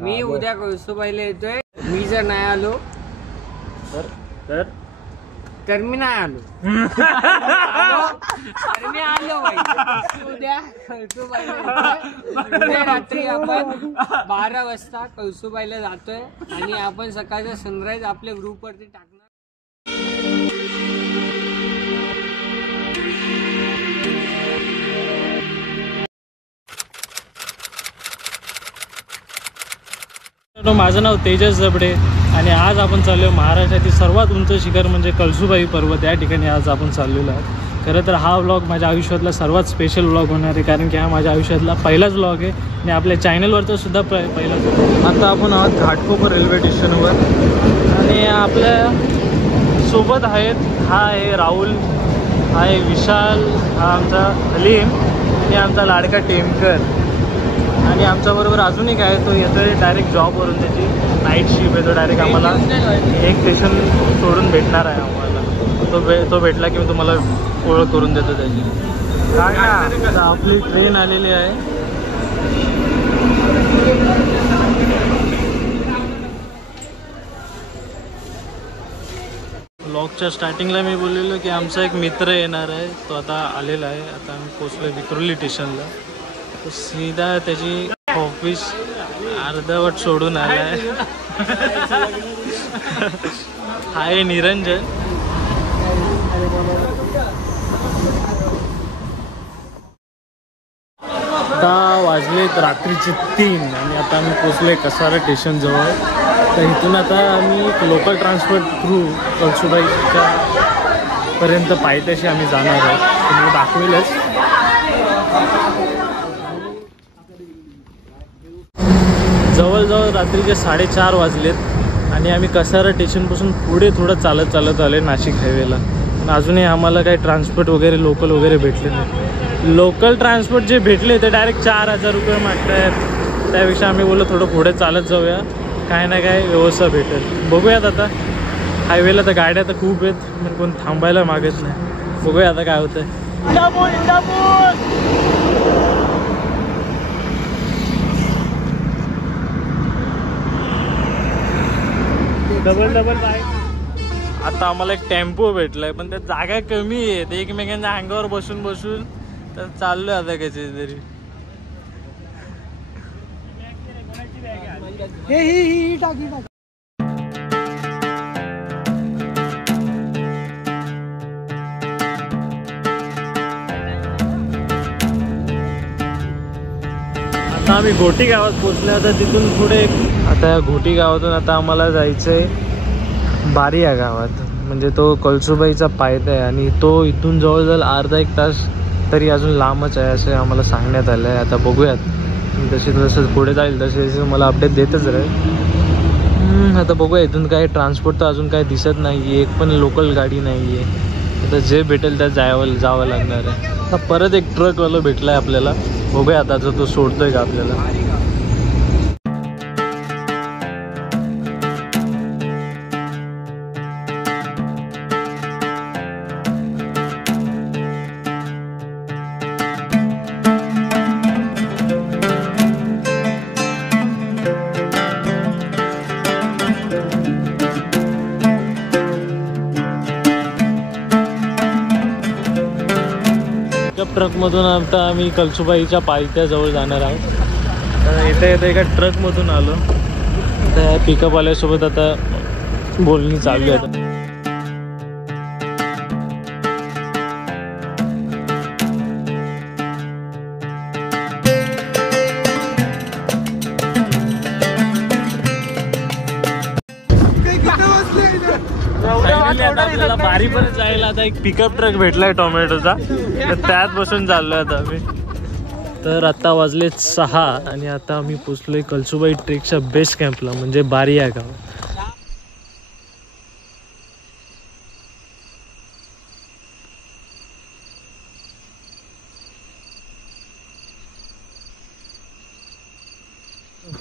मी उद्या कळसूबाईला येतोय. मी जर नाही आलो तर मी नाही आलो. मी आलो उद्या कळसूबाईला येतोय. उद्या रात्री आपण 12 वाजता कळसूबाईला जातोय आणि आपण सकाळचा सनराईज आपल्या ग्रुप वरती टाकणार. माझं नाव तेजस जबडे आणि आज आपण चाललो महाराष्ट्रातील सर्वात उंच शिखर म्हणजे कळसूबाई पर्वत. या ठिकाणी आज आपण चाललेलो आहोत. खरं तर हा व्लॉग माझ्या आयुष्यातला सर्वात स्पेशल व्लॉग होणार आहे, कारण की हा माझ्या आयुष्यातला पहिलाच व्लॉग आहे आणि आपल्या चॅनलवरचा सुद्धा पहिलाच. आता आपण आहोत घाटकोपर रेल्वे स्टेशनवर आणि आपल्या सोबत आहेत. हा आहे राहुल, हा आहे विशाल, हा आमचा हलीम आणि आमचा लाडका टेमकर. आणि आमच्याबरोबर अजून एक आहे, तो येतो आहे डायरेक्ट जॉबवरून, त्याची नाईट शिफ्ट आहे. तो डायरेक्ट आम्हाला एक स्टेशन सोडून भेटणार आहे आम्हाला. तो भेटला की मी तुम्हाला ओळख करून देतो त्याची. काय ना आपली ट्रेन आलेली आहे. व्लॉगच्या स्टार्टिंगला मी बोललेलो की आमचा एक मित्र येणार आहे, तो आता आलेला आहे. आता आम्ही पोचलो विक्रोली स्टेशनला. तो सीधा त्याची ऑफिस अर्धवट सोडून आला आहे. आहे निरंजन. आता वाजलेत रात्रीचे 3 आणि आता आम्ही पोचलोय कसारा स्टेशन जवळ. तर इथून आता आम्ही लोकल ट्रान्सपोर्ट थ्रू कळसूबाईच्या पर्यंत पायथ्याशी आम्ही जाणार आहोत. तुम्ही दाखवेलच. जवळजवळ रात्रीचे 4:30 वाजलेत आणि आम्ही कसारा स्टेशनपासून पुढे थोडं चालत आले नाशिक हायवेला. पण अजूनही आम्हाला काही ट्रान्सपोर्ट वगैरे लोकल वगैरे भेटले नाही. लोकल ट्रान्सपोर्ट जे भेटले ते डायरेक्ट 4000 रुपये मागत आहेत. त्यापेक्षा आम्ही बोललो थोडं पुढे चालत जाऊया, काय ना काय व्यवस्था भेटेल. बघूयात आता. हायवेला तर गाड्या तर खूप आहेत, पण कोण थांबायला मागत नाही. बघूया आता काय होतंय. डबल आता आम्हाला एक टेम्पो भेटलाय, पण त्यात जागा कमी आहेत. एकमेकांच्या अंगावर बसून तर चाललोय आता कसे तरी. आता आम्ही घोटी गावात पोहोचले. आता तिथून पुढे आता या घोटी गावातून आता आम्हाला जायचंय बारी या गावात, म्हणजे तो कळसूबाईचा पायथा आहे आणि तो इथून जवळजवळ अर्धा 1 तास तरी अजून लांबच आहे असं आम्हाला सांगण्यात आलं आहे. आता बघूयात जसं पुढे जाईल तसे मला अपडेट देतच राहील. आता बघूया. इथून काय ट्रान्सपोर्ट तर अजून काय दिसत नाही, एक पण लोकल गाडी नाही आहे. आता जे भेटेल त्यात जावं लागणार आहे. आता परत एक ट्रकवाला भेटला आहे आपल्याला. बघूया आता तो सोडतोय का आपल्याला. ट्रकमधून आता आम्ही कळसूबाईच्या पायथ्याजवळ जाणार आहोत. तर येता एका ट्रकमधून आलो. त्या पिकअपवाल्यासोबत आता बोलणी चालू आहे. आपल्याला बारीपर्यंत जायला आता एक पिकअप ट्रक भेटलाय टोमॅटोचा, तर त्यात बसून चाललोय आता आम्ही. तर आता वाजले 6 आणि आता आम्ही पोचलोय कळसूबाई ट्रेकच्या बेस कॅम्पला, म्हणजे बारी या गाव.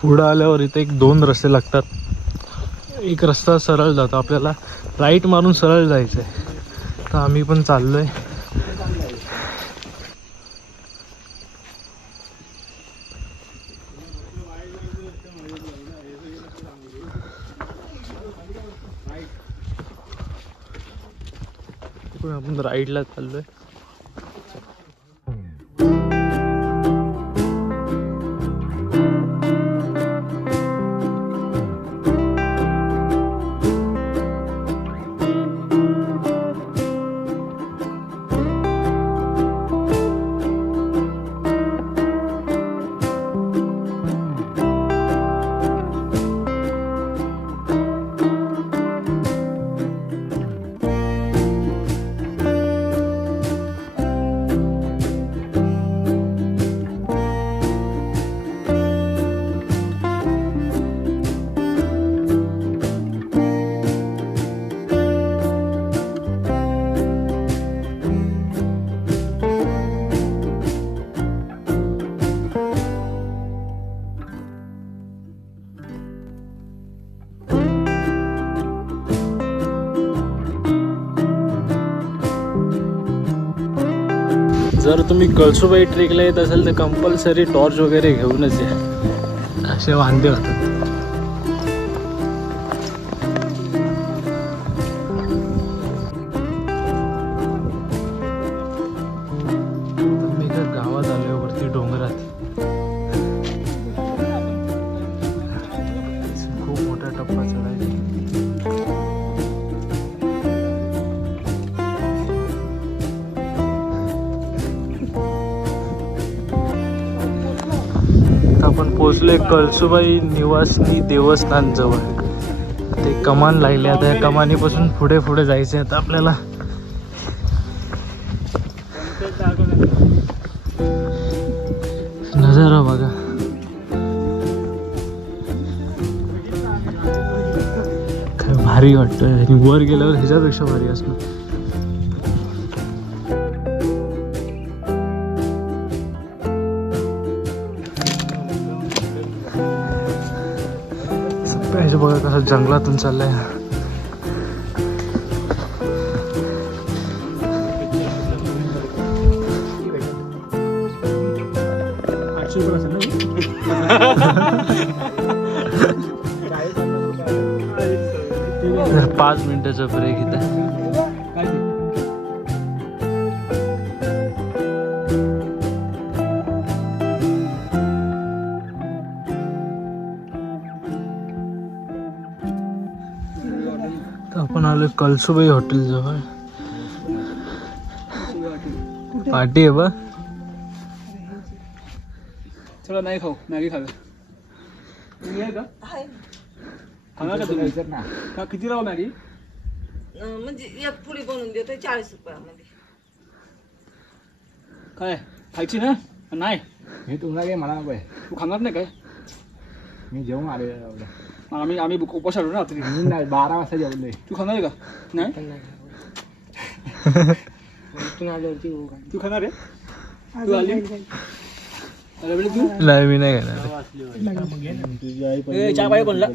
पुढं आल्यावर इथे एक 2 रस्ते लागतात. एक रस्ता सरळ जातो, आपल्याला राईट मारून सरळ जायचं आहे. तर आम्ही पण चाललोय. तिकडून आपण राईडला चाललोय. जर तुम्ही कळसुबाई ट्रेकला येत असाल तर कंपल्सरी टॉर्च वगैरे घेऊनच या, असे वांदे होतात. मी एका गावात आलोय वरती डोंगरात. खूप मोठा टप्पा चढायचा. आपण पोहोचलोय कळसुबाई निवासनी देवस्थान जवळ. ते कमान लागले, आता या कमानीपासून पुढे पुढे जायचे आता आपल्याला. नजारा बघा, काय भारी वाटतंय. आणि वर गेल्यावर ह्याच्यापेक्षा भारी असणार. बघा कसं जंगलातून चाललंय. तर 5 मिनिटाचा ब्रेक इथे. आपण आलो कळसुबाई हॉटेल जवळ. पार्टी आहे बा. चला नाही खाऊ, मॅगी खाऊ. खाणार का तुम्ही? का किती राव मॅगी? म्हणजे एक पुडी बनवून देतोय 40 रुपयामध्ये. काय खायची ना? नाही हे तुम्हाला काय मला नको. तू खाणार नाही काय? मी जेवून आले. आम्ही उपास आलो ना रात्री. 12 वाजता जेवलोय. तू खाणार आहे का? नाही तू खाणार आहे? तू आली तू? नाही मी नाही खाणार. चहा पाहिजे कोणला?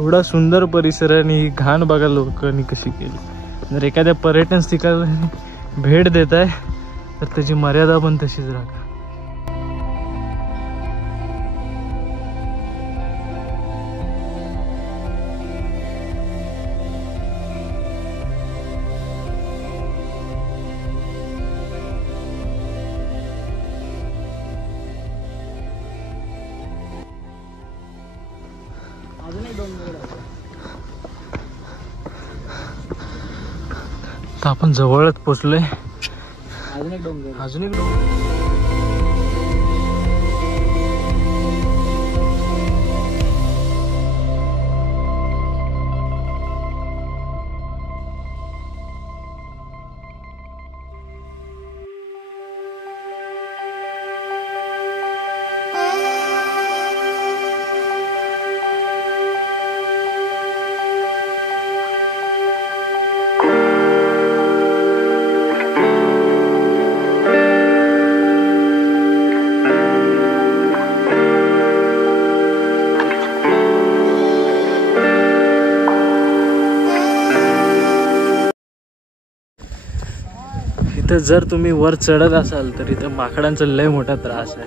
एवढा सुंदर परिसर आहे आणि ही घाण बघा लोकांनी कशी केली. जर एखाद्या पर्यटन स्थळाला भेट देत आहे तर त्याची मर्यादा पण तशीच राखा. तर आपण जवळच पोचलोय. अजून एक डोंगर. अजून एक डोंगर. इथं जर तुम्ही वर चढत असाल तर इथं माकडांचा लय मोठा त्रास आहे.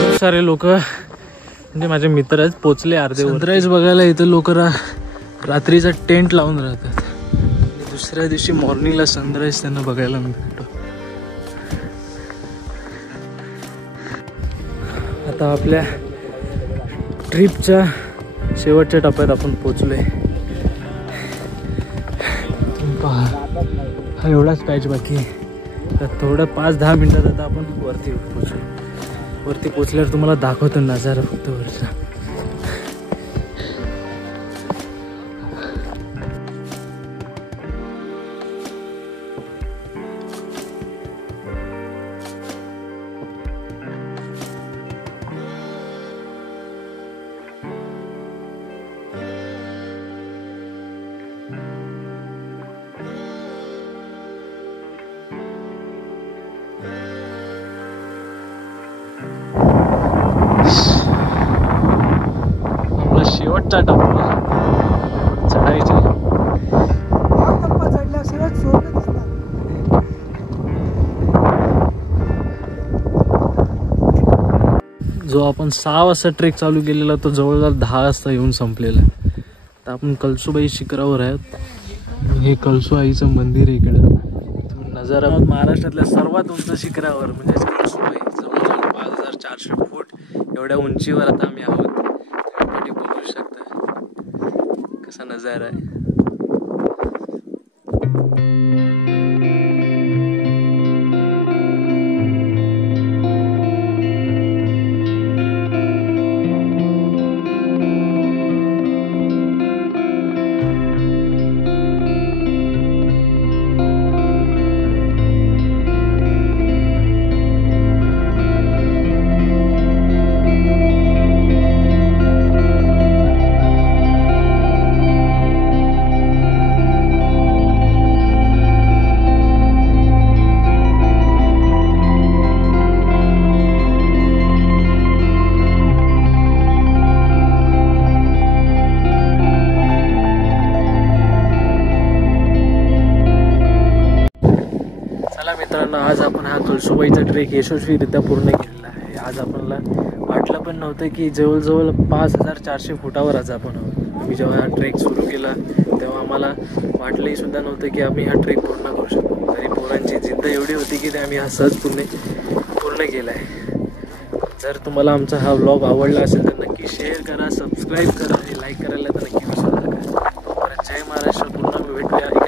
खूप सारे लोक म्हणजे माझे मित्र आहेत पोचले अर्धे. सनराईज बघायला इथं लोक रात्रीचा टेंट लावून राहतात. दुसऱ्या दिवशी मॉर्निंगला सनराईज त्यांना बघायला मिळतो. आता आपल्या ट्रिपच्या शेवटच्या टप्प्यात आपण पोचलोय. पहा हा एवढाच पॅच बाकी आहे. तर थोडं 5-10 मिनिटात आता आपण वरती पोचू. वरती पोचल्यावर तुम्हाला दाखवतो नजारा फक्त वरचा. शेवटचा टप्पा चढायचा. जो आपण 6 वाजता ट्रेक चालू केलेला तो जवळजवळ 10 वाजता येऊन संपलेला. तर आपण कळसूबाई शिखरावर आहोत. हे कळसू आईचं मंदिर आहे इकडं. नजारा महाराष्ट्रातल्या सर्वात उंच शिखरावर म्हणजे कळसूबाई जवळजवळ 5400 फूट एवढ्या उंचीवर आता आम्ही आहोत. बघू शकता कसा नजारा आहे. मित्रांनो आज आपण हा कळसूबाईचा ट्रेक यशस्वीरित्या पूर्ण केलेला आहे. आज आपल्याला वाटलं पण नव्हतं की जवळजवळ 5400 फुटावर आज आपण आहोत. आम्ही जेव्हा हा ट्रेक सुरू केला तेव्हा आम्हाला वाटलंही सुद्धा नव्हतं की आम्ही हा ट्रेक पूर्ण करू शकतो. तरी पोरांची जिद्द एवढी होती की आम्ही हा सहज पूर्ण केला आहे. जर तुम्हाला आमचा हा व्लॉग आवडला असेल तर नक्की शेअर करा, सबस्क्राईब करा आणि लाईक करायला तर नक्की विसरू नका. जय महाराष्ट्र. पुन्हा भेटूया.